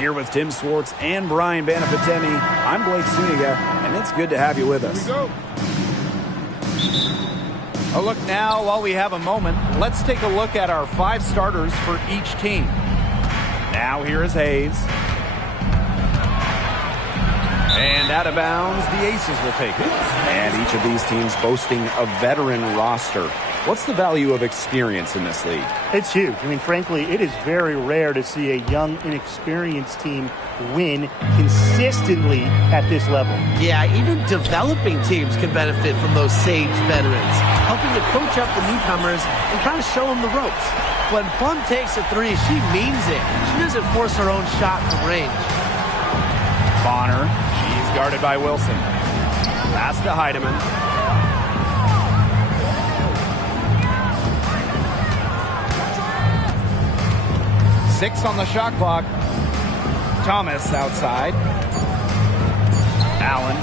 Here with Tim Swartz and Brian Banafitemi, I'm Blake Zuniga, and it's good to have you with us. Here we go. A look now, while we have a moment, let's take a look at our 5 starters for each team. Now here is Hayes. And out of bounds, the Aces will take it. And each of these teams boasting a veteran roster. What's the value of experience in this league? It's huge. I mean, frankly, it is very rare to see a young, inexperienced team win consistently at this level. Yeah, even developing teams can benefit from those sage veterans, helping to coach up the newcomers and kind of show them the ropes. When Plum takes a 3, she means it. She doesn't force her own shot from range. Bonner, she's guarded by Wilson. Pass to Heidemann. 6 on the shot clock. Thomas outside. Allen.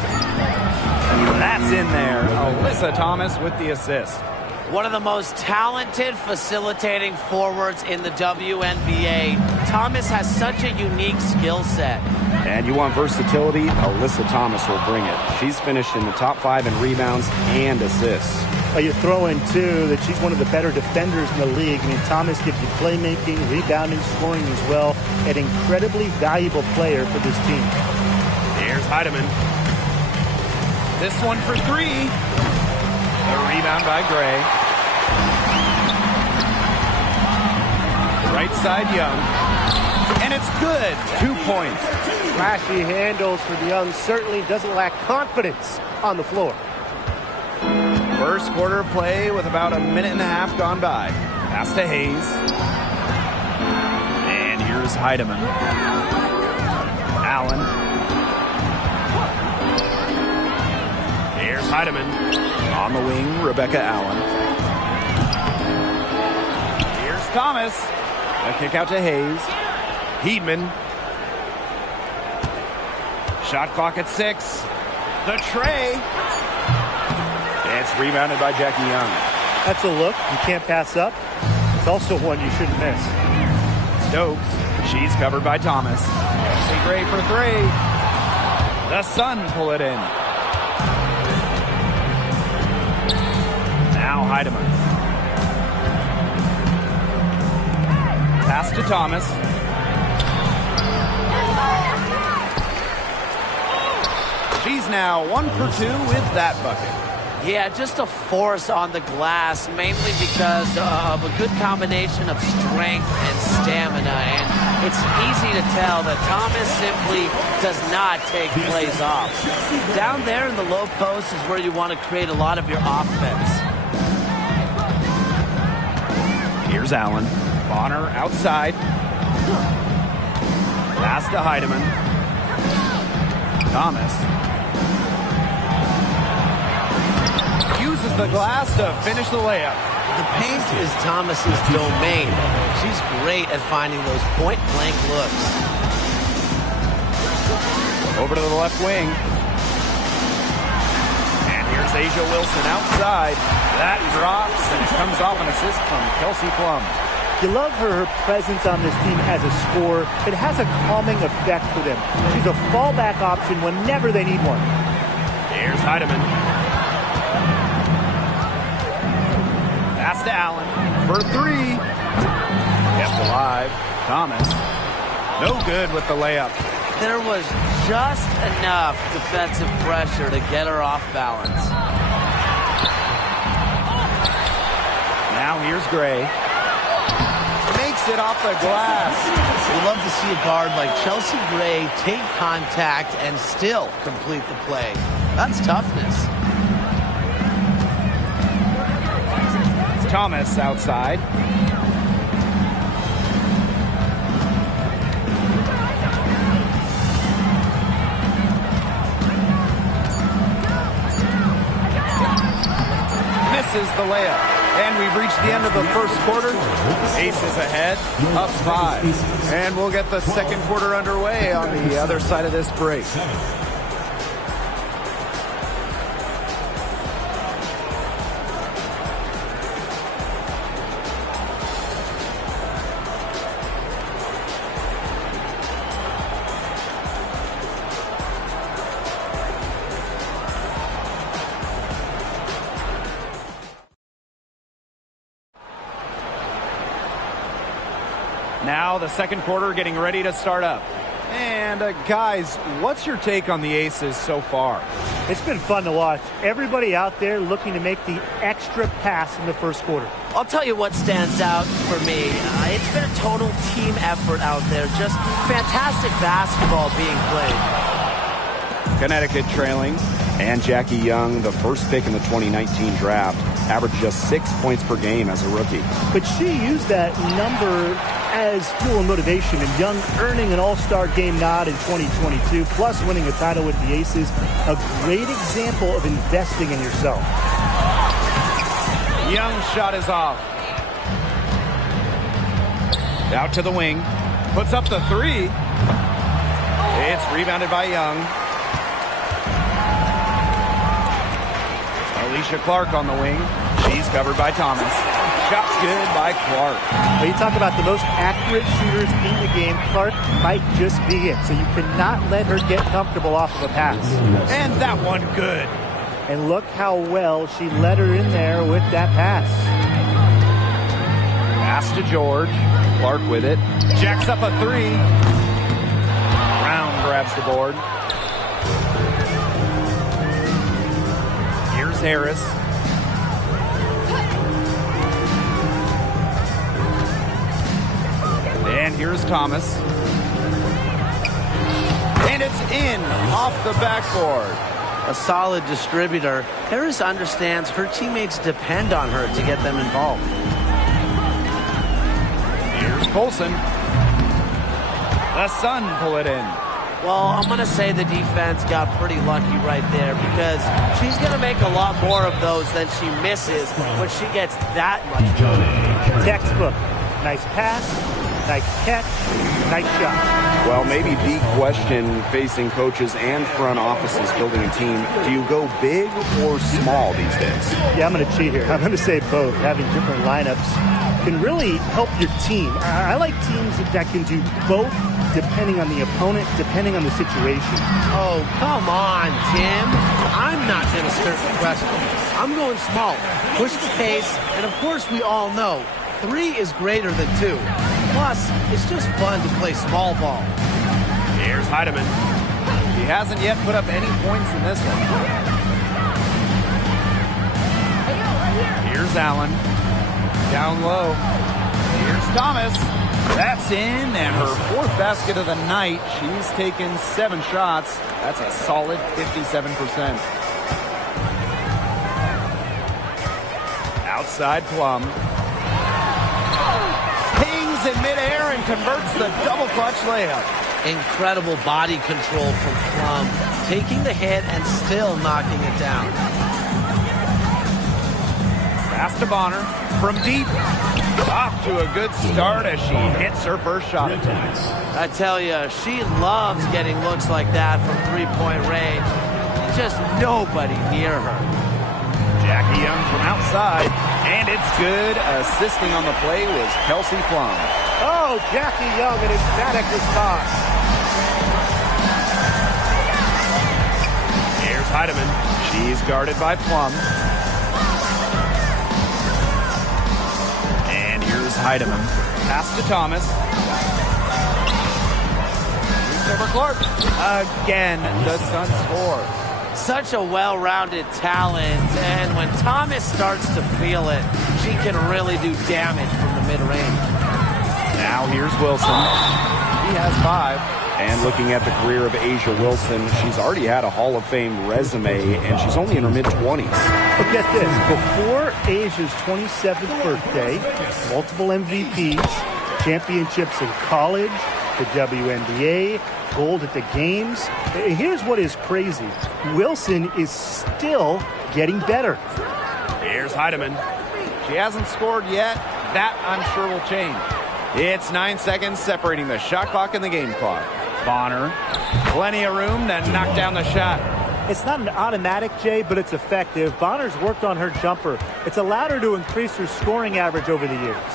That's in there. Alyssa Thomas with the assist. One of the most talented facilitating forwards in the WNBA. Thomas has such a unique skill set. And you want versatility? Alyssa Thomas will bring it. She's finished in the top 5 in rebounds and assists. You throw in, too, that she's one of the better defenders in the league. I mean, Thomas gives you playmaking, rebounding, scoring as well. An incredibly valuable player for this team. Here's Heidemann. This one for 3. The rebound by Gray. Right side, Young. And it's good. 2 points. Flashy handles for the Young. Certainly doesn't lack confidence on the floor. First quarter play with about a minute and a half gone by. Pass to Hayes. And here's Heidemann. Allen. Here's Heidemann. On the wing, Rebecca Allen. Here's Thomas. A kick out to Hayes. Heedman. Shot clock at 6. The tray. It's rebounded by Jackie Young. That's a look you can't pass up. It's also one you shouldn't miss. Stokes. She's covered by Thomas. Kelsey Gray for 3. The Sun pull it in. Now Heidemann. Pass to Thomas. She's now 1 for 2 with that bucket. Yeah, just a force on the glass, mainly because of a good combination of strength and stamina. And it's easy to tell that Thomas simply does not take plays off. Down there in the low post is where you want to create a lot of your offense. Here's Allen. Bonner outside. Pass to Heidemann. Thomas. Uses the glass to finish the layup. The paint is Thomas's domain. She's great at finding those point-blank looks. Over to the left wing. And here's Asia Wilson outside. That drops, and it comes off an assist from Kelsey Plum. You love her presence on this team as a scorer. It has a calming effect for them. She's a fallback option whenever they need one. Here's Heidemann. Pass to Allen for 3. Kept alive. Thomas. No good with the layup. There was just enough defensive pressure to get her off balance. Now here's Gray. Makes it off the glass. We love to see a guard like Chelsea Gray take contact and still complete the play. That's toughness. Thomas outside. Misses the layup. And we've reached the end of the first quarter. Aces ahead, up 5. And we'll get the second quarter underway on the other side of this break. Now the second quarter getting ready to start up. And guys, what's your take on the Aces so far? It's been fun to watch. Everybody out there looking to make the extra pass in the first quarter. I'll tell you what stands out for me. It's been a total team effort out there. Just fantastic basketball being played. Connecticut trailing. And Jackie Young, the first pick in the 2019 draft, averaged just 6 points per game as a rookie. But she used that number as fuel and motivation, and Young earning an all-star game nod in 2022, plus winning a title with the Aces. A great example of investing in yourself. Young's shot is off. Out to the wing. Puts up the three. It's rebounded by Young. Alicia Clark on the wing. She's covered by Thomas. Shot's good by Clark. When you talk about the most accurate shooters in the game, Clark might just be it. So you cannot let her get comfortable off of a pass. And that one good. And look how well she led her in there with that pass. Pass to George. Clark with it. Jacks up a three. Brown grabs the board. Here's Harris. And here's Thomas. And it's in off the backboard. A solid distributor. Harris understands her teammates depend on her to get them involved. Here's Colson. The Sun pull it in. Well, I'm going to say the defense got pretty lucky right there because she's going to make a lot more of those than she misses when she gets that much going. Textbook. Nice pass, nice catch, nice shot. Well, maybe the question facing coaches and front offices building a team, do you go big or small these days? Yeah, I'm going to cheat here. I'm going to say both. Having different lineups can really help your team. I like teams that can do both depending on the opponent, depending on the situation. Oh, come on, Tim. I'm not going to skirt the question. I'm going small. Push the pace, and of course we all know 3 is greater than 2. Plus, it's just fun to play small ball. Here's Heidemann. He hasn't yet put up any points in this one. Here's Allen. Down low. Here's Thomas. That's in, and her 4th basket of the night. She's taken 7 shots. That's a solid 57%. Outside Plum. Pings in midair and converts the double clutch layup. Incredible body control from Plum, taking the hit and still knocking it down. Pass to Bonner from deep. Off to a good start as she hits her first shot attempt. I tell you, she loves getting looks like that from three-point range. Just nobody near her. Jackie Young from outside, and it's good. Assisting on the play was Kelsey Plum. Oh, Jackie Young, an emphatic response. Here's Heidemann. She's guarded by Plum. And here's Heidemann. Pass to Thomas. Here's over Clark. Again, the Suns score. Such a well-rounded talent, and when Thomas starts to feel it, she can really do damage from the mid-range. Now here's Wilson. He has 5. And looking at the career of Asia Wilson, she's already had a Hall of Fame resume, and she's only in her mid-20s. But get this, before Asia's 27th birthday, multiple MVPs, championships in college, the WNBA, gold at the games. Here's what is crazy. Wilson is still getting better. Here's Heidemann. She hasn't scored yet. That, I'm sure, will change. It's 9 seconds separating the shot clock and the game clock. Bonner, plenty of room to knock down the shot. It's not an automatic, Jay, but it's effective. Bonner's worked on her jumper. It's allowed her to increase her scoring average over the years.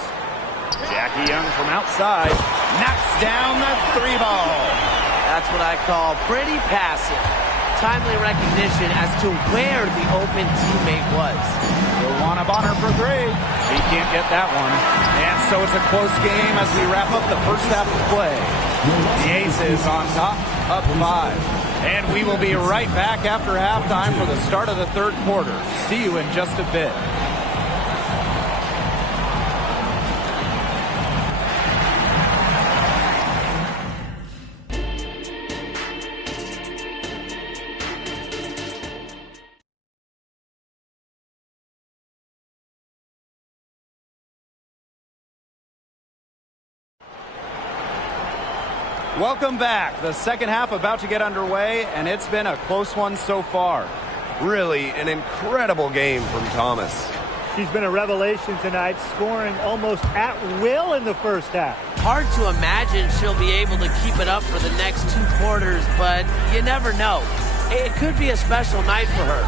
Jackie Young from outside knocks down the 3 ball. That's what I call pretty passive. Timely recognition as to where the open teammate was. Wnba for three. He can't get that one. And so it's a close game as we wrap up the first half of play. The Aces on top, up 5. And we will be right back after halftime for the start of the third quarter. See you in just a bit. Welcome back. The second half about to get underway, and it's been a close one so far. Really an incredible game from Thomas. She's been a revelation tonight, scoring almost at will in the first half. Hard to imagine she'll be able to keep it up for the next 2 quarters, but you never know. It could be a special night for her.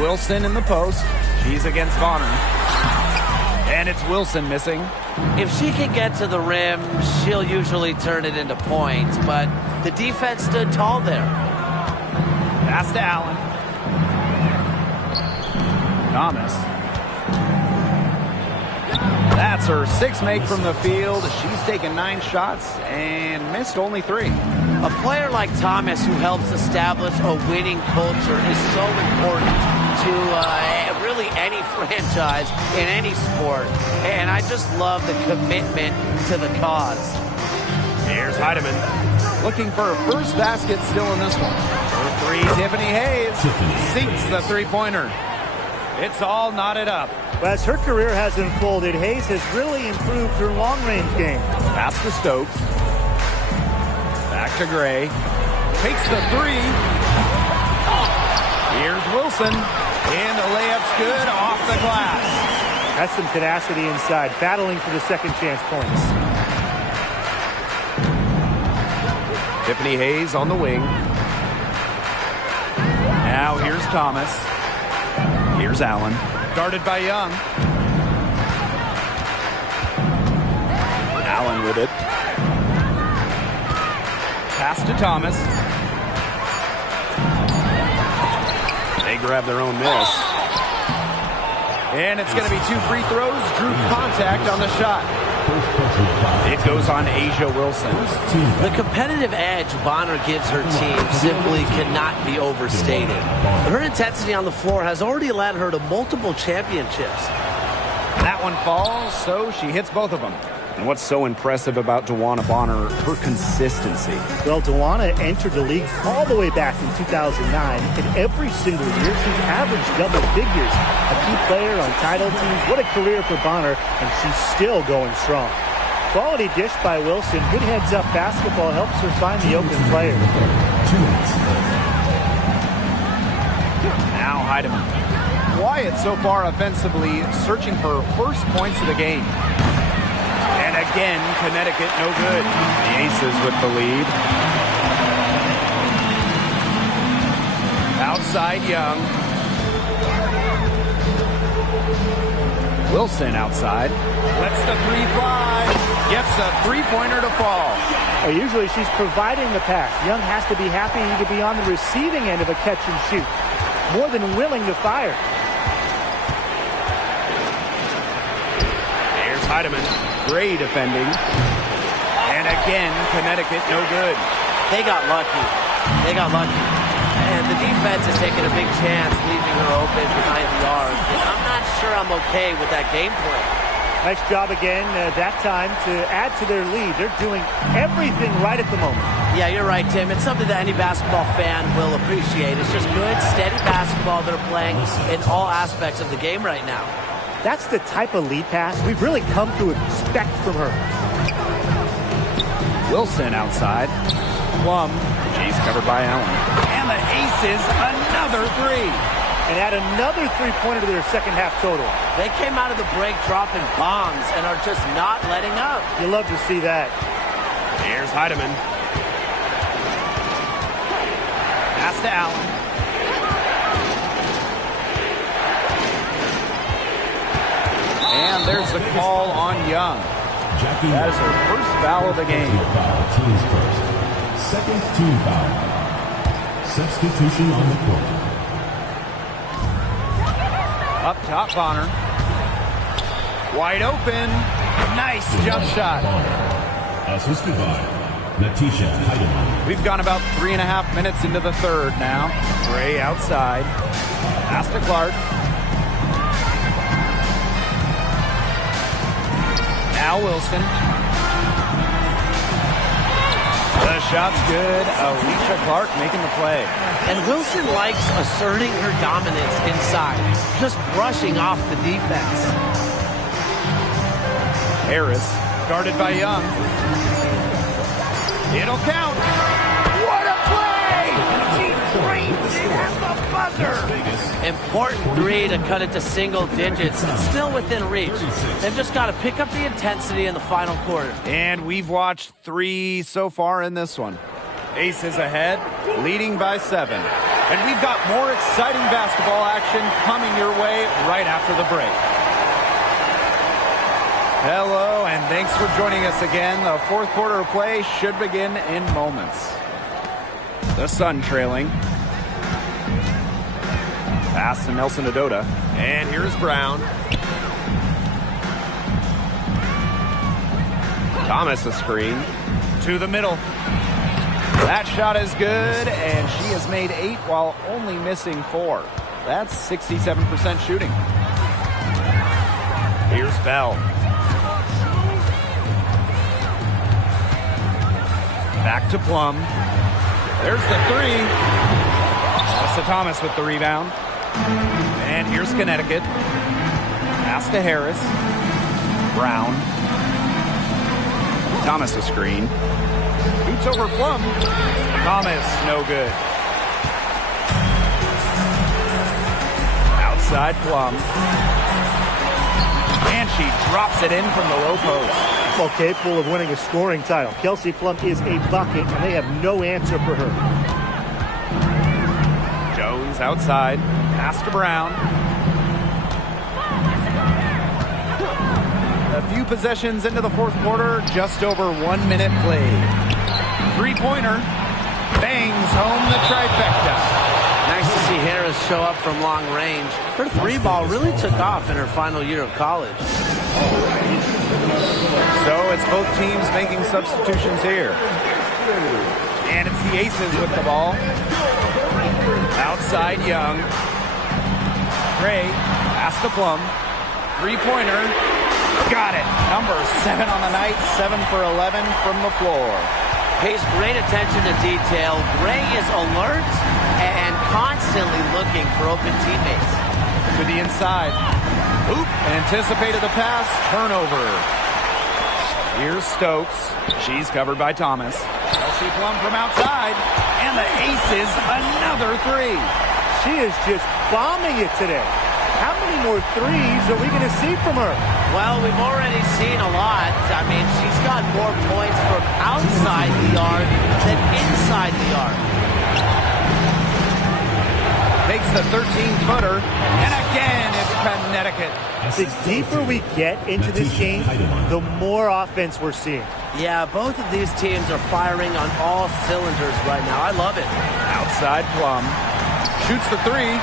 Wilson in the post. She's against Bonner. And it's Wilson missing. If she can get to the rim, she'll usually turn it into points, but the defense stood tall there. Pass to Allen. Thomas. That's her 6th make from the field. She's taken 9 shots and missed only 3. A player like Thomas who helps establish a winning culture is so important to really any franchise in any sport. And I just love the commitment to the cause. Here's Heidemann. Looking for her first basket still in this one. For 3, Tiffany Hayes sinks the three-pointer. It's all knotted up. Well, as her career has unfolded, Hayes has really improved her long-range game. Pass to Stokes. Back to Gray. Takes the 3. Here's Wilson. And the layup's good off the glass. That's some tenacity inside, battling for the second chance points. Tiffany Hayes on the wing. Now here's Thomas. Here's Allen. Guarded by Young. Allen with it. Pass to Thomas. They grab their own miss. And it's going to be 2 free throws. Drew contact on the shot. It goes on Asia Wilson. The competitive edge Bonner gives her team simply cannot be overstated. Her intensity on the floor has already led her to multiple championships. That one falls, so she hits both of them. And what's so impressive about Wnba, her consistency. Well, Wnba entered the league all the way back in 2009, and every single year she's averaged double figures. A key player on title teams. What a career for Bonner, and she's still going strong. Quality dish by Wilson. Good heads-up basketball helps her find the open player. Now Heidemann. Wyatt so far offensively searching for her first points of the game. And again, Connecticut no good. The Aces with the lead. Outside Young. Wilson outside. Lets the 3 fly. Gets a 3-pointer to fall. Well, usually she's providing the pass. Young has to be happy to be on the receiving end of a catch and shoot. More than willing to fire. Here's Heidemann. Gray defending. And again, Connecticut no good. They got lucky. And the defense is taking a big chance, leaving her open behind the arc. And I'm not sure I'm okay with that game plan. Nice job again that time to add to their lead. They're doing everything right at the moment. Yeah, you're right, Tim. It's something that any basketball fan will appreciate. It's just good, steady basketball they're playing in all aspects of the game right now. That's the type of lead pass we've really come to expect from her. Wilson outside. Plum. She's covered by Allen. And the Aces, another 3. And add another 3-pointer to their second half total. They came out of the break dropping bombs and are just not letting up. You love to see that. Here's Heidemann. Pass to Allen. And there's the call on Young. That is her first foul of the game. Second team foul. Substitution on the court. Up top, Bonner. Wide open. Nice jump shot. Assisted by Natisha Heidemann. We've gone about 3.5 minutes into the third now. Gray outside. Pass to Clark. Now Wilson. The shot's good. Alicia Clark making the play. And Wilson likes asserting her dominance inside, just brushing off the defense. Harris, guarded by Young. It'll count. What a play! She drains it at the buzzer. Important three to cut it to single digits. It's still within reach. They've just got to pick up the intensity in the final quarter. And we've watched 3 so far in this one. Aces ahead, leading by 7. And we've got more exciting basketball action coming your way right after the break. Hello, and thanks for joining us again. The fourth quarter of play should begin in moments. The Sun trailing. Pass to Nelson Adota. And here's Brown. Thomas a screen. To the middle. That shot is good, and she has made 8 while only missing 4. That's 67% shooting. Here's Bell. Back to Plum. There's the 3. Pass to Thomas with the rebound. And here's Connecticut. Pass to Harris. Brown. Thomas a screen. Shoots over Plum. Thomas, no good. Outside Plum. And she drops it in from the low post. Well, capable of winning a scoring title. Kelsey Plum is a bucket, and they have no answer for her. Jones outside. Pass to Brown. A few possessions into the fourth quarter. Just over 1 minute played. Three-pointer. Bangs home the trifecta. Nice to see Harris show up from long range. Her 3-ball really took off in her final year of college. So it's both teams making substitutions here. And it's the Aces with the ball. Outside Young. Gray, pass to Plum. Three-pointer. Got it. Number 7 on the night. 7 for 11 from the floor. Pays great attention to detail. Gray is alert and constantly looking for open teammates. To the inside. Oop, anticipated the pass. Turnover. Here's Stokes. She's covered by Thomas. Kelsey Plum from outside. And the Aces, another 3. She is just bombing it today. How many more threes are we going to see from her? Well, we've already seen a lot. I mean, she's got more points from outside the arc than inside the arc. Takes the 13-footer, and again, it's Connecticut. The deeper we get into this game, the more offense we're seeing. Yeah, both of these teams are firing on all cylinders right now. I love it. Outside Plum. Shoots the 3.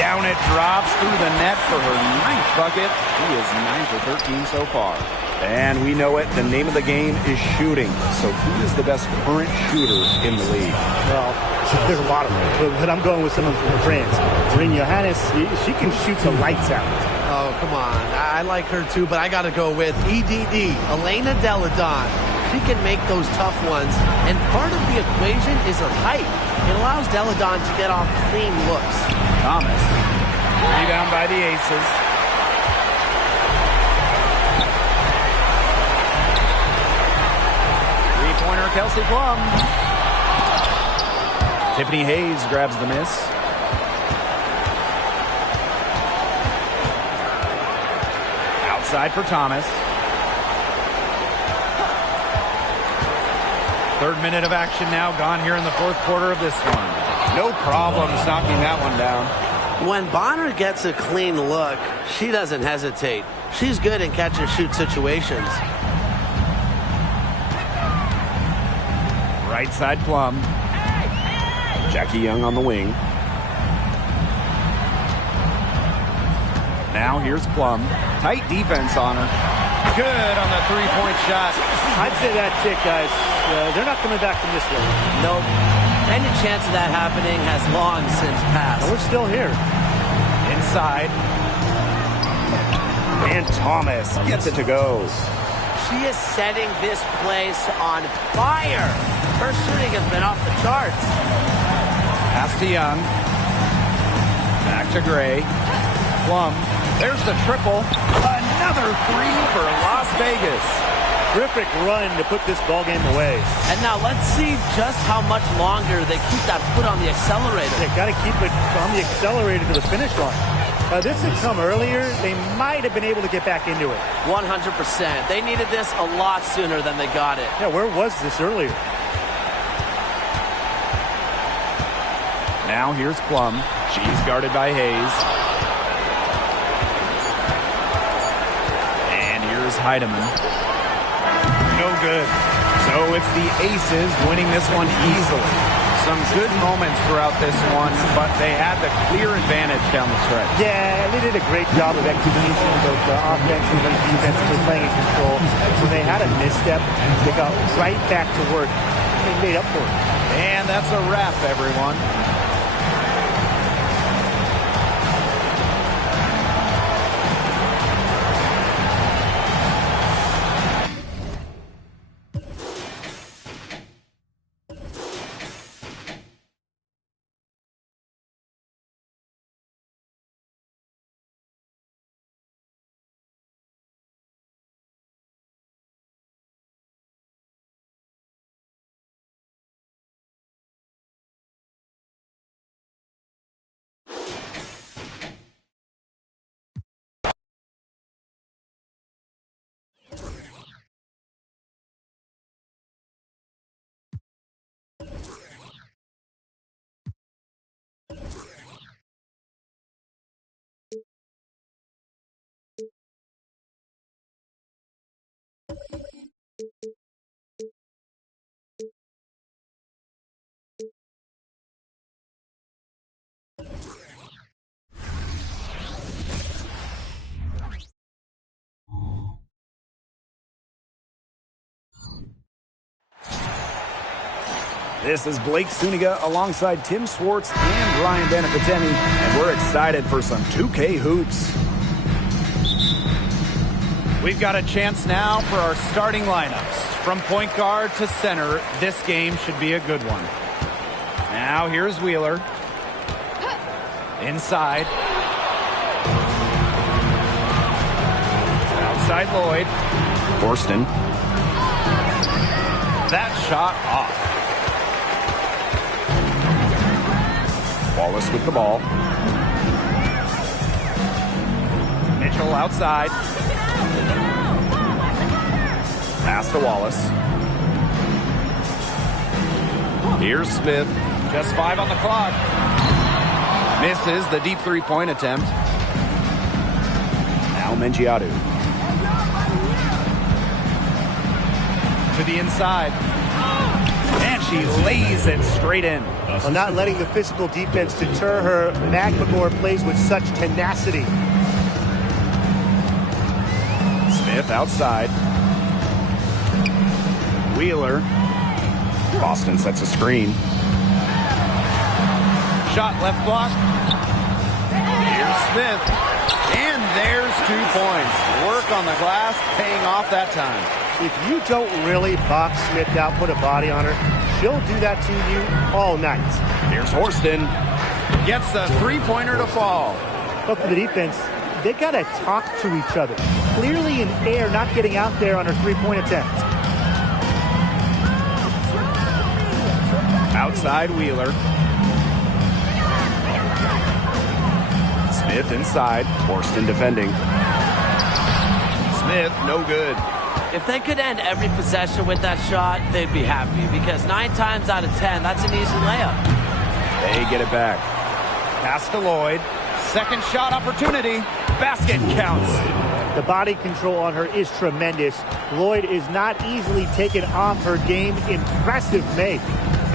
Down it drops through the net for her 9th bucket. She is 9 for 13 so far. And we know it. The name of the game is shooting. So who is the best current shooter in the league? Well, there's a lot of them, but I'm going with some of her friends. Rin Johannes, she can shoot the lights out. Oh, come on. I like her too, but I got to go with EDD, Elena Deladon. She can make those tough ones, and part of the equation is her height. It allows Deladon to get off clean looks. Thomas. Rebound by the Aces. Three-pointer, Kelsey Plum. Tiffany Hayes grabs the miss. Outside for Thomas. 3rd minute of action now gone here in the fourth quarter of this one. No problems knocking that one down. When Bonner gets a clean look, she doesn't hesitate. She's good in catch-and-shoot situations. Right side Plum. Jackie Young on the wing. Now here's Plum. Tight defense on her. Good on the three-point shot. I'd say that's it, guys. They're not coming back from this one. Nope. Any chance of that happening has long since passed. And we're still here. Inside. And Thomas gets it to go. She is setting this place on fire. Her shooting has been off the charts. Pass to Young. Back to Gray. Plum. There's the triple. Another three for Las Vegas. Terrific run to put this ball game away. And now let's see just how much longer they keep that foot on the accelerator. They got to keep it on the accelerator to the finish line. This had come earlier. They might have been able to get back into it. 100%. They needed this a lot sooner than they got it. Yeah, where was this earlier? Now here's Plum. She's guarded by Hayes. And here's Heidemann. No good. So it's the Aces winning this one easily. Some good moments throughout this one, but they had the clear advantage down the stretch. Yeah, they did a great job of execution, both offensively and defensively playing in control. When they had a misstep, they got right back to work. They made up for it. And that's a wrap, everyone. This is Blake Suniga alongside Tim Swartz and Ryan Benefitemi, and we're excited for some 2K hoops. We've got a chance now for our starting lineups. From point guard to center, this game should be a good one. Now here's Wheeler. Inside. Outside Lloyd. Thorsten. That shot off. Wallace with the ball. Mitchell outside. Pass to Wallace. Here's Smith. Just 5 on the clock. Misses the deep three-point attempt. Now Mengiadu. To the inside. And she lays it straight in. Well, not letting the physical defense deter her, McLemore plays with such tenacity. Smith outside. Wheeler. Boston sets a screen. Shot left block. Here's Smith. And there's 2 points. Work on the glass, paying off that time. If you don't really box Smith out, put a body on her, she'll do that to you all night. Here's Horston. Gets the three-pointer to fall. But for the defense, they got to talk to each other. Clearly in air, not getting out there on her three-point attempt. Outside Wheeler. Smith inside. Horston defending. Smith, no good. If they could end every possession with that shot, they'd be happy because 9 times out of 10, that's an easy layup. They get it back. Pass to Lloyd. Second shot opportunity. Basket counts. The body control on her is tremendous. Lloyd is not easily taken off her game. Impressive make.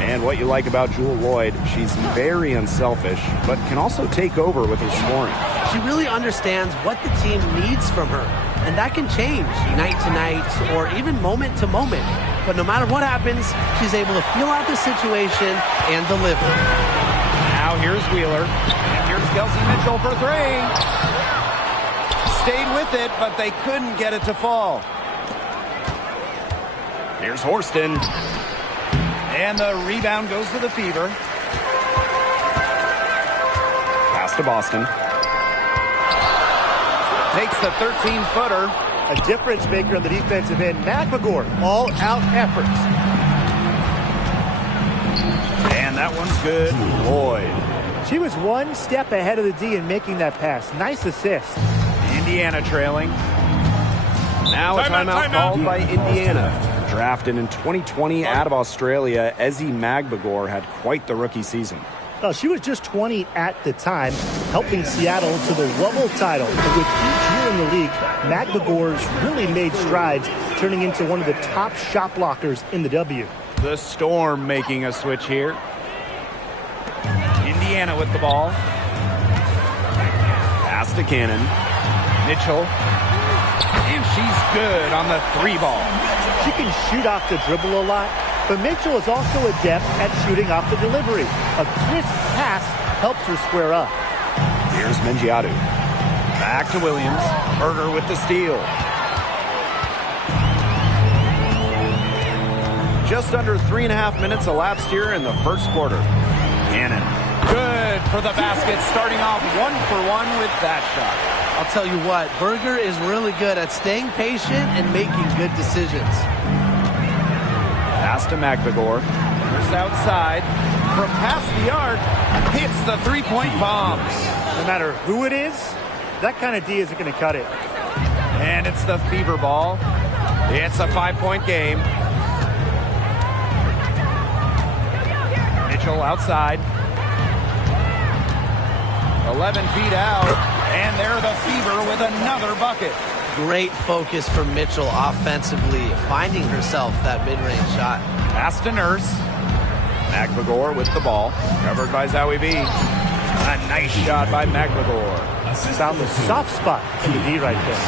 And what you like about Jewel Lloyd, she's very unselfish, but can also take over with her scoring. She really understands what the team needs from her, and that can change night to night or even moment to moment. But no matter what happens, she's able to feel out the situation and deliver. Now here's Wheeler, and here's Kelsey Mitchell for three. Stayed with it, but they couldn't get it to fall. Here's Horston. And the rebound goes to the Fever. Pass to Boston. Takes the 13-footer. A difference maker on the defensive end. McMagor, all-out efforts. And that one's good. Lloyd. She was one step ahead of the D in making that pass. Nice assist. Indiana trailing. Now a timeout called by Indiana. Drafted in 2020 out of Australia, Ezi Magbagor had quite the rookie season. Well, she was just 20 at the time, helping Seattle to the Wubble title. And with each year in the league, Magbagor's really made strides, turning into one of the top shot blockers in the W. The Storm making a switch here. Indiana with the ball. Pass to Cannon. Mitchell. And she's good on the three ball. She can shoot off the dribble a lot, but Mitchell is also adept at shooting off the delivery. A crisp pass helps her square up. Here's Mengiadu. Back to Williams. Berger with the steal. Just under 3.5 minutes elapsed here in the first quarter. Cannon. Good for the basket, starting off 1-for-1 with that shot. I'll tell you what, Berger is really good at staying patient and making good decisions. Pass to McMagor. Just outside. From past the arc, hits the three-point bombs. No matter who it is, that kind of D isn't going to cut it. And it's the Fever ball. It's a 5-point game. Mitchell outside. 11 feet out. And there the Fever with another bucket. Great focus from Mitchell offensively, finding herself that mid-range shot. Pass to Nurse. McMagor with the ball. Covered by Zowie B. A nice shot by McMagor. Found the soft spot in the D right there.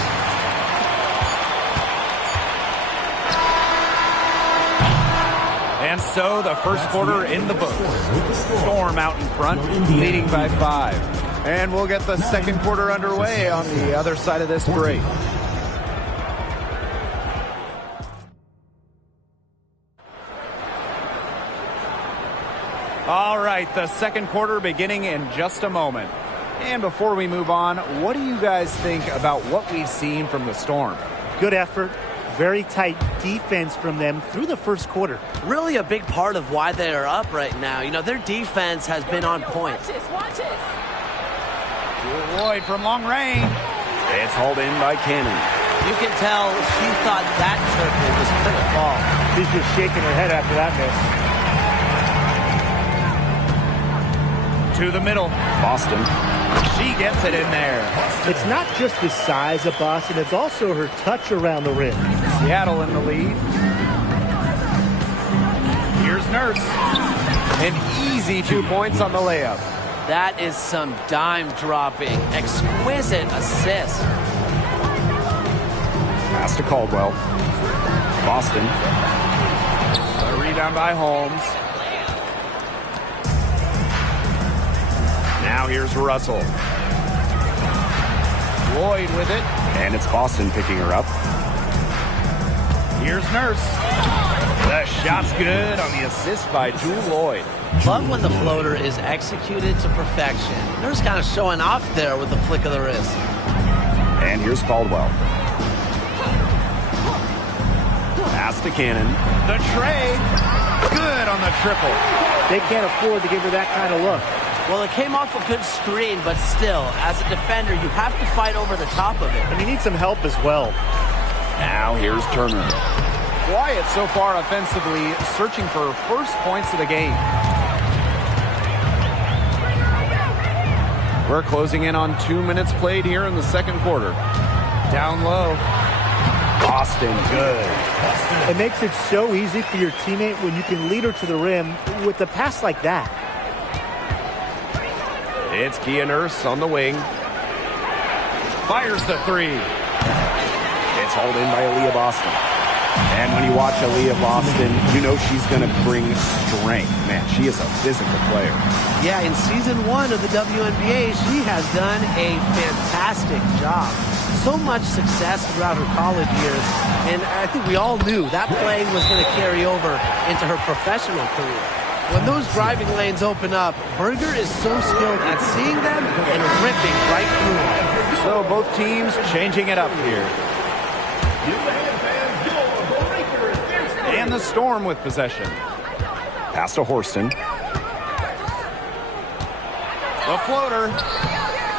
And so the first quarter in the books. Storm out in front, leading by 5. And we'll get the second quarter underway on the other side of this break. All right, the second quarter beginning in just a moment. And before we move on, what do you guys think about what we've seen from the Storm? Good effort. Very tight defense from them through the first quarter. Really a big part of why they are up right now. You know, their defense has been on point. Watch this. Lloyd from long range. It's hauled in by Cannon. You can tell she thought that triple was going to fall. She's just shaking her head after that miss. To the middle. Boston. She gets it in there. It's not just the size of Boston, it's also her touch around the rim. Seattle in the lead. Here's Nurse. An easy 2 points on the layup. That is some dime dropping, exquisite assist. Pass to Caldwell. Boston. A rebound by Holmes. Now here's Russell. Lloyd with it. And it's Boston picking her up. Here's Nurse. The shot's good on the assist by Jewel Lloyd. Love when the floater is executed to perfection. Nurse kind of showing off there with the flick of the wrist. And here's Caldwell. Pass to Cannon. The tray. Good on the triple. They can't afford to give her that kind of look. Well, it came off a good screen, but still, as a defender, you have to fight over the top of it. And you need some help as well. Now here's Turner. Quiet so far offensively, searching for first points of the game. We're closing in on 2 minutes played here in the second quarter. Down low. Boston, good. It makes it so easy for your teammate when you can lead her to the rim with a pass like that. It's Kia Nurse on the wing. Fires the three. It's hauled in by Aaliyah Boston. And when you watch Aaliyah Boston, you know she's going to bring strength. Man, she is a physical player. Yeah, in season 1 of the WNBA, she has done a fantastic job. So much success throughout her college years, and I think we all knew that play was going to carry over into her professional career. When those driving lanes open up, Berger is so skilled at seeing them and ripping right through them. So both teams changing it up here. And the Storm with possession. Pass to Horston. The floater.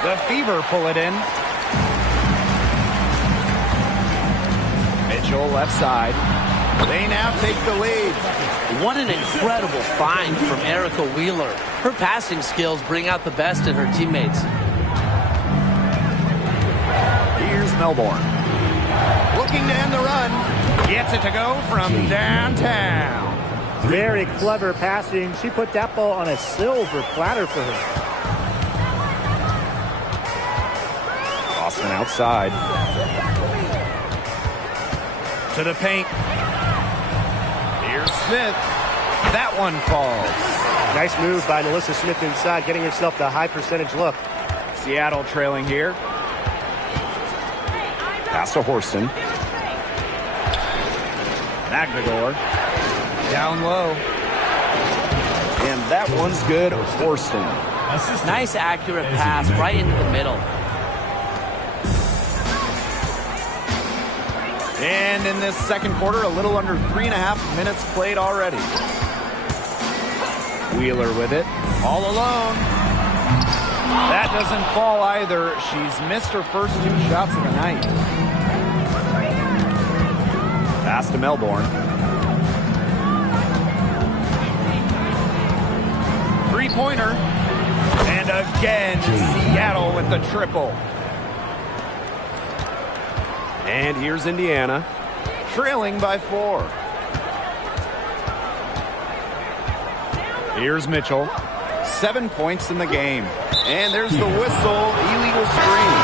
The Fever pull it in. Mitchell left side. They now take the lead. What an incredible find from Erica Wheeler. Her passing skills bring out the best in her teammates. Here's Melbourne. Looking to end the run. Gets it to go from downtown. Very clever passing. She put that ball on a silver platter for her. Boston outside. To the paint. Here's Smith. That one falls. Nice move by Melissa Smith inside, getting herself the high percentage look. Seattle trailing here. Pass to Horston. Magbagor. Down low. And that one's good. Horston. Nice accurate pass right into the middle. And in this second quarter, a little under 3.5 minutes played already. Wheeler with it. All alone. That doesn't fall either. She's missed her first 2 shots of the night. Pass to Melbourne. Three-pointer. And again, Seattle with the triple. And here's Indiana. Trailing by 4. Here's Mitchell. 7 points in the game. And there's the whistle. Illegal screen.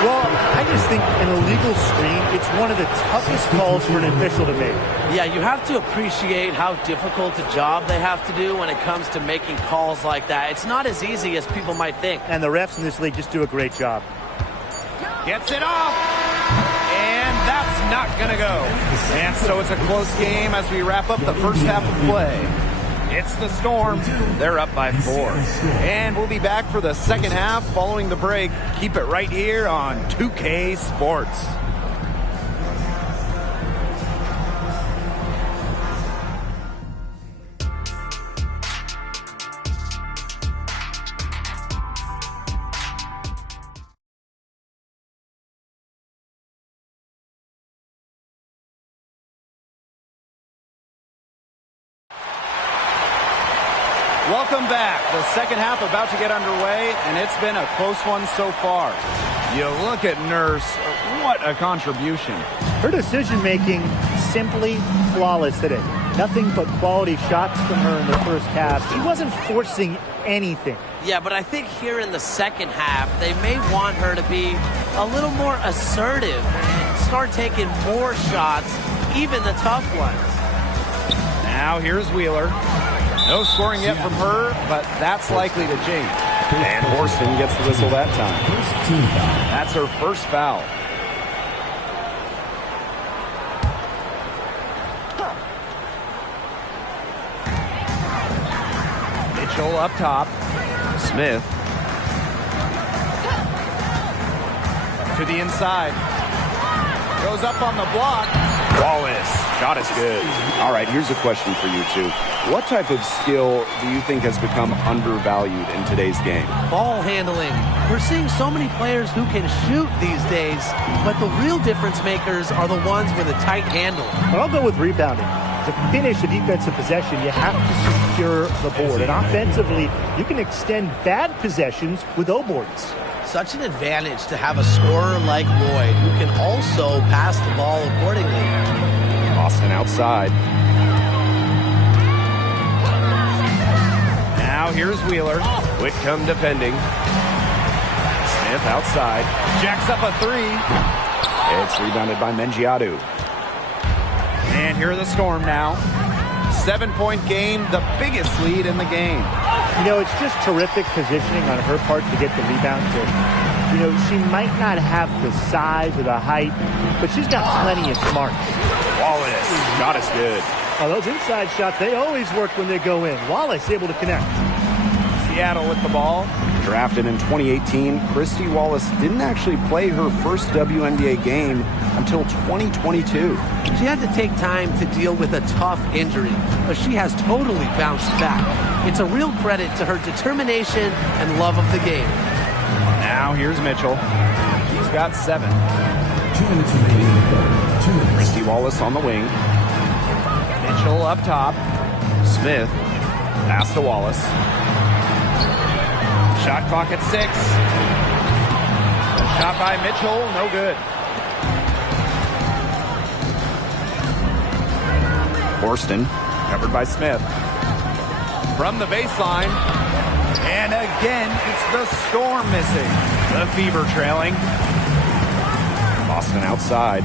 Well, I just think an illegal screen, it's one of the toughest calls for an official to make. Yeah, you have to appreciate how difficult a job they have to do when it comes to making calls like that. It's not as easy as people might think. And the refs in this league just do a great job. Gets it off. And that's not going to go. And so it's a close game as we wrap up the first half of play. It's the Storm. They're up by 4. And we'll be back for the second half following the break. Keep it right here on 2K Sports. Welcome back. The second half about to get underway, and it's been a close one so far. You look at Nurse, what a contribution. Her decision-making simply flawless today. Nothing but quality shots from her in the first half. She wasn't forcing anything. Yeah, but I think here in the second half, they may want her to be a little more assertive and start taking more shots, even the tough ones. Now here's Wheeler. No scoring yet from her, but that's likely to change. And Horston gets the whistle that time. That's her first foul. Mitchell up top. Smith. To the inside. Goes up on the block. Wallace. Shot is good. All right, here's a question for you two. What type of skill do you think has become undervalued in today's game? Ball handling. We're seeing so many players who can shoot these days, but the real difference makers are the ones with a tight handle. I'll go with rebounding. To finish a defensive possession, you have to secure the board. And offensively, you can extend bad possessions with O-boards. Such an advantage to have a scorer like Lloyd who can also pass the ball accordingly. Boston outside. Now here's Wheeler. Whitcomb defending. Smith outside. Jacks up a three. It's rebounded by Mengiadu. And here are the Storm now. 7-point game, the biggest lead in the game. You know, it's just terrific positioning on her part to get the rebound. You know, she might not have the size or the height, but she's got plenty of smarts. Wallace. Shot is good. Oh, those inside shots, they always work when they go in. Wallace able to connect. Seattle with the ball. Drafted in 2018, Christy Wallace didn't actually play her first WNBA game until 2022. She had to take time to deal with a tough injury, but she has totally bounced back. It's a real credit to her determination and love of the game. Now here's Mitchell. He's got 7. 2 minutes remaining in the third. 2 minutes. Christy Wallace on the wing. Mitchell up top. Smith. Pass to Wallace. Shot clock at 6. Shot by Mitchell, no good. Horston. Covered by Smith. From the baseline. And again, it's the Storm missing. The Fever trailing. Boston outside.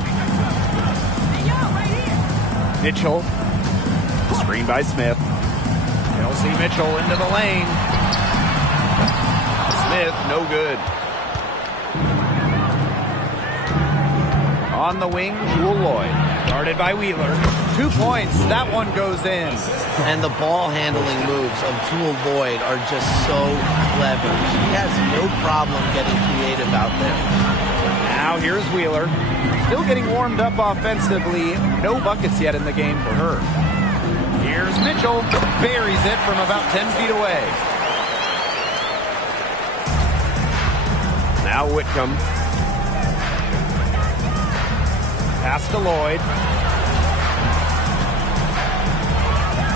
Mitchell. Screen by Smith. Chelsea Mitchell into the lane. Smith, no good. On the wing, Jewel Lloyd. Guarded by Wheeler. 2 points. That one goes in. And the ball handling moves of Jewel Lloyd are just so clever. She has no problem getting creative out there. Now here's Wheeler. Still getting warmed up offensively. No buckets yet in the game for her. Here's Mitchell. Buries it from about 10 feet away. Now Whitcomb. Pass to Lloyd.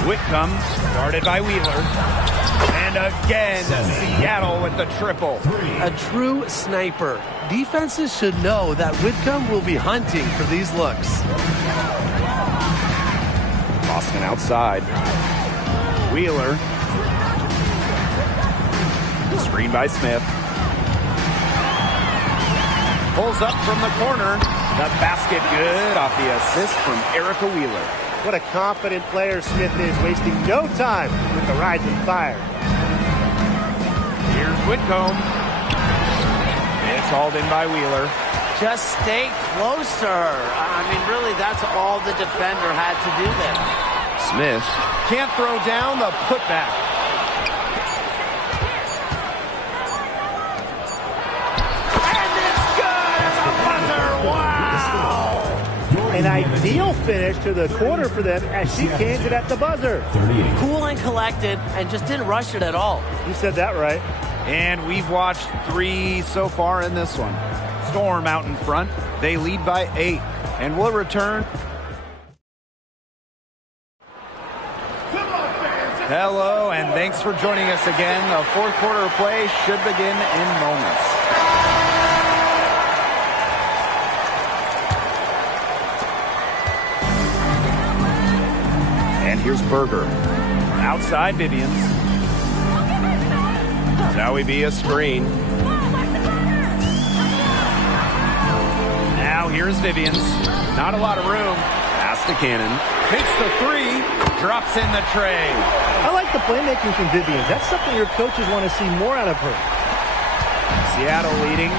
Whitcomb, guarded by Wheeler. And again, Seattle with the triple. A true sniper. Defenses should know that Whitcomb will be hunting for these looks. Boston outside. Wheeler. Screen by Smith. Pulls up from the corner. The basket good off the assist from Erica Wheeler. What a confident player Smith is, wasting no time with the rising fire. Here's Whitcomb. It's hauled in by Wheeler. Just stay close to her. I mean, really, that's all the defender had to do there. Smith. Can't throw down the putback. And it's good at the buzzer. Wow. An ideal finish to the quarter for them as she cans it at the buzzer. 38. Cool and collected and just didn't rush it at all. You said that right. And we've watched 3 so far in this one. Storm out in front. They lead by 8. And we'll return. Hello, and thanks for joining us again. The fourth quarter of play should begin in moments. And here's Berger. Outside Vivians. Wnba a screen. Now here's Vivians. Not a lot of room. Pass to Cannon. Hits the 3. Drops in the tray. I like the playmaking from Vivians. That's something your coaches want to see more out of her. Seattle leading.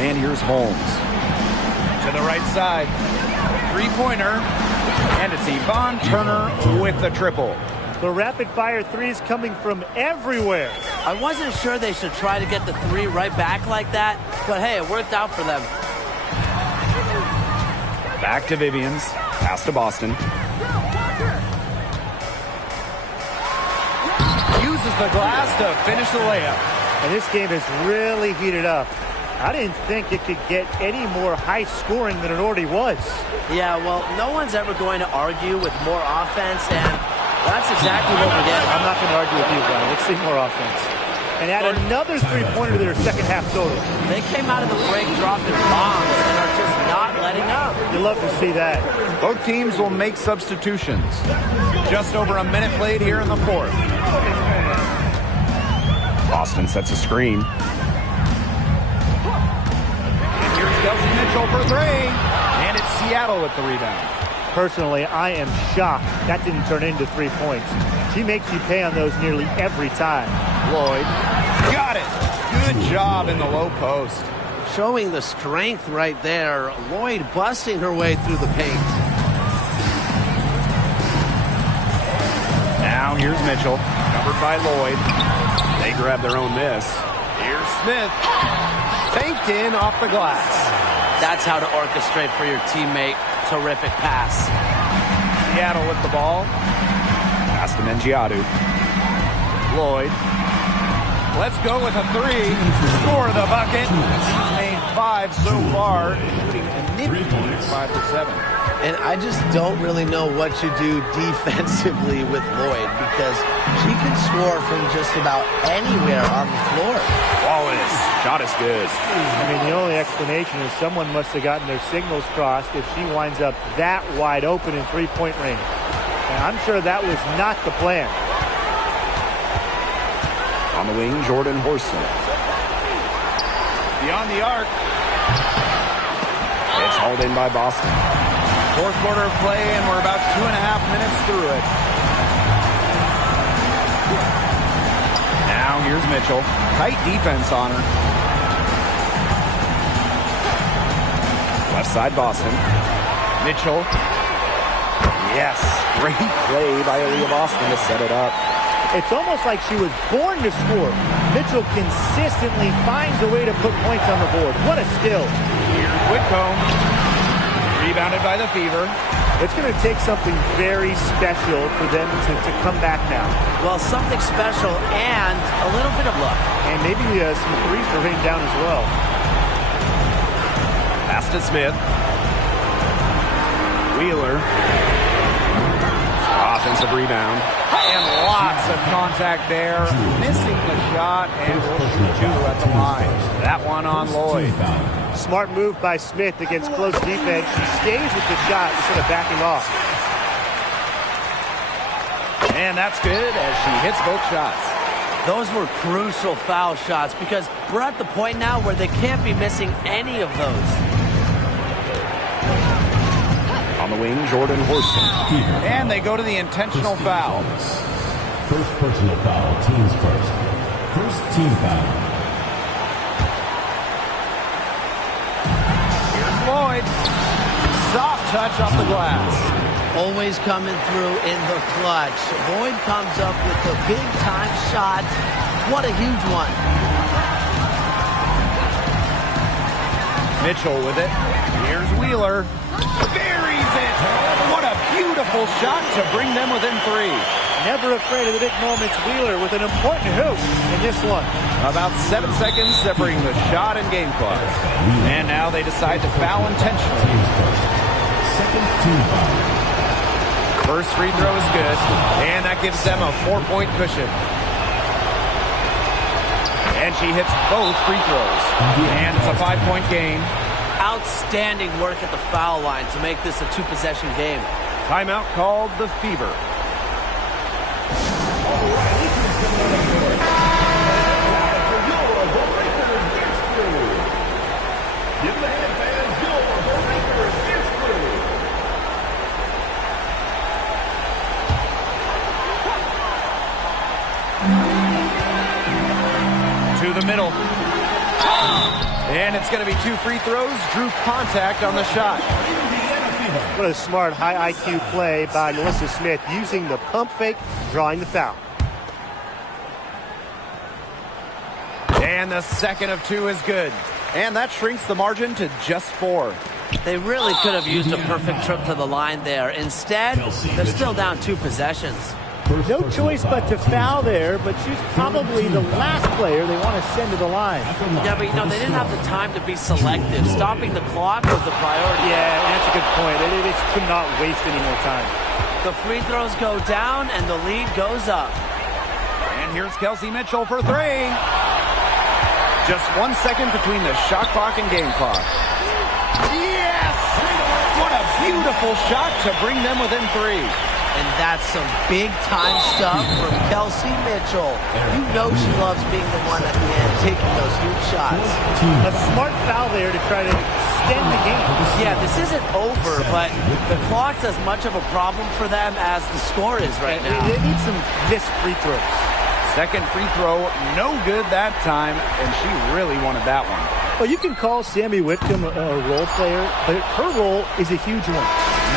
And here's Holmes. To the right side. 3-pointer. And it's Yvonne Turner with the triple. The rapid-fire threes coming from everywhere. I wasn't sure they should try to get the 3 right back like that, but hey, it worked out for them. Back to Vivians. Pass to Boston. Uses the glass to finish the layup. And this game has really heated up. I didn't think it could get any more high scoring than it already was. Yeah, well, no one's ever going to argue with more offense, and that's exactly what we're getting. I'm not going to argue with you, Brian. Let's see more offense. and add another three-pointer to their second half total. They came out of the break dropping bombs and are just not letting up. You love to see that. Both teams will make substitutions. Just over a minute played here in the fourth. Boston sets a screen. And here's Kelsey Mitchell for three. And it's Seattle with the rebound. Personally, I am shocked that didn't turn into 3 points. She makes you pay on those nearly every time. Lloyd got it. Good job in the low post. Showing the strength right there. Lloyd busting her way through the paint. Now here's Mitchell, covered by Lloyd. They grab their own miss. Here's Smith. Faked in off the glass. That's how to orchestrate for your teammate. Terrific pass. Seattle with the ball. Pass to Mengiadu. Lloyd. Let's go with a three. Score the bucket. He's made 5 so far, shooting a nifty 5 for 7. And I just don't really know what you do defensively with Lloyd because she can score from just about anywhere on the floor. Wallace, shot is good. I mean, the only explanation is someone must have gotten their signals crossed if she winds up that wide open in three-point range. And I'm sure that was not the plan. On the wing, Jordan Horston. Beyond the arc. It's hauled in by Boston. Fourth quarter of play, and we're about 2.5 minutes through it. Now here's Mitchell. Tight defense on her. Left side, Boston. Mitchell. Yes, great play by Aaliyah Boston to set it up. It's almost like she was born to score. Mitchell consistently finds a way to put points on the board. What a skill. Here's Whitcomb. Rebounded by the Fever. It's going to take something very special for them to come back now. Well, something special and a little bit of luck. And maybe some threes to rain down as well. Pass to Smith. Wheeler. Offensive rebound. And lots of contact there. Missing the shot, and we'll shoot 2 at the line. That one on Lloyd. Smart move by Smith against close defense. She stays with the shot instead of backing off. And that's good as she hits both shots. Those were crucial foul shots because we're at the point now where they can't be missing any of those. On the wing, Jordan Horston. And they go to the intentional foul. First personal foul, teams first. First team foul. Lloyd, soft touch off the glass. Always coming through in the clutch. Lloyd comes up with the big-time shot. What a huge one. Mitchell with it. Here's Wheeler. Buries it. What a beautiful shot to bring them within 3. Never afraid of the big moments. Wheeler with an important hoop in this one. About 7 seconds separating the shot and game clock. And now they decide to foul intentionally. Second team foul. First free throw is good, and that gives them a 4-point cushion. And she hits both free throws. And it's a 5-point game. Outstanding work at the foul line to make this a 2-possession game. Timeout called the Fever. To the middle. And it's going to be 2 free throws. Drew contact on the shot. What a smart, high IQ play by Melissa Smith, using the pump fake, drawing the foul. And the second of 2 is good. And that shrinks the margin to just 4. They really could have used a perfect trip to the line there. Instead, they're still down 2 possessions. No choice but to foul there, but she's probably the last player they want to send to the line. Yeah, but they didn't have the time to be selective. Stopping the clock was the priority. Yeah, that's a good point. They just could not waste any more time. The free throws go down and the lead goes up. And And here's Kelsey Mitchell for three. Just 1 second between the shot clock and game clock. Yes! What a beautiful shot to bring them within three. And that's some big-time stuff from Kelsey Mitchell. You know she loves being the one at the end, taking those huge shots. A smart foul there to try to extend the game. Yeah, this isn't over, but the clock's as much of a problem for them as the score is right now. They need some missed free throws. Second free throw, no good that time, and she really wanted that one. Well, you can call Sammy Whitcomb a role player, but her role is a huge one.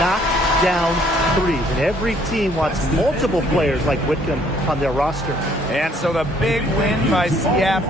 Knock down threes, and every team wants multiple players like Whitcomb on their roster. And so the big win by CF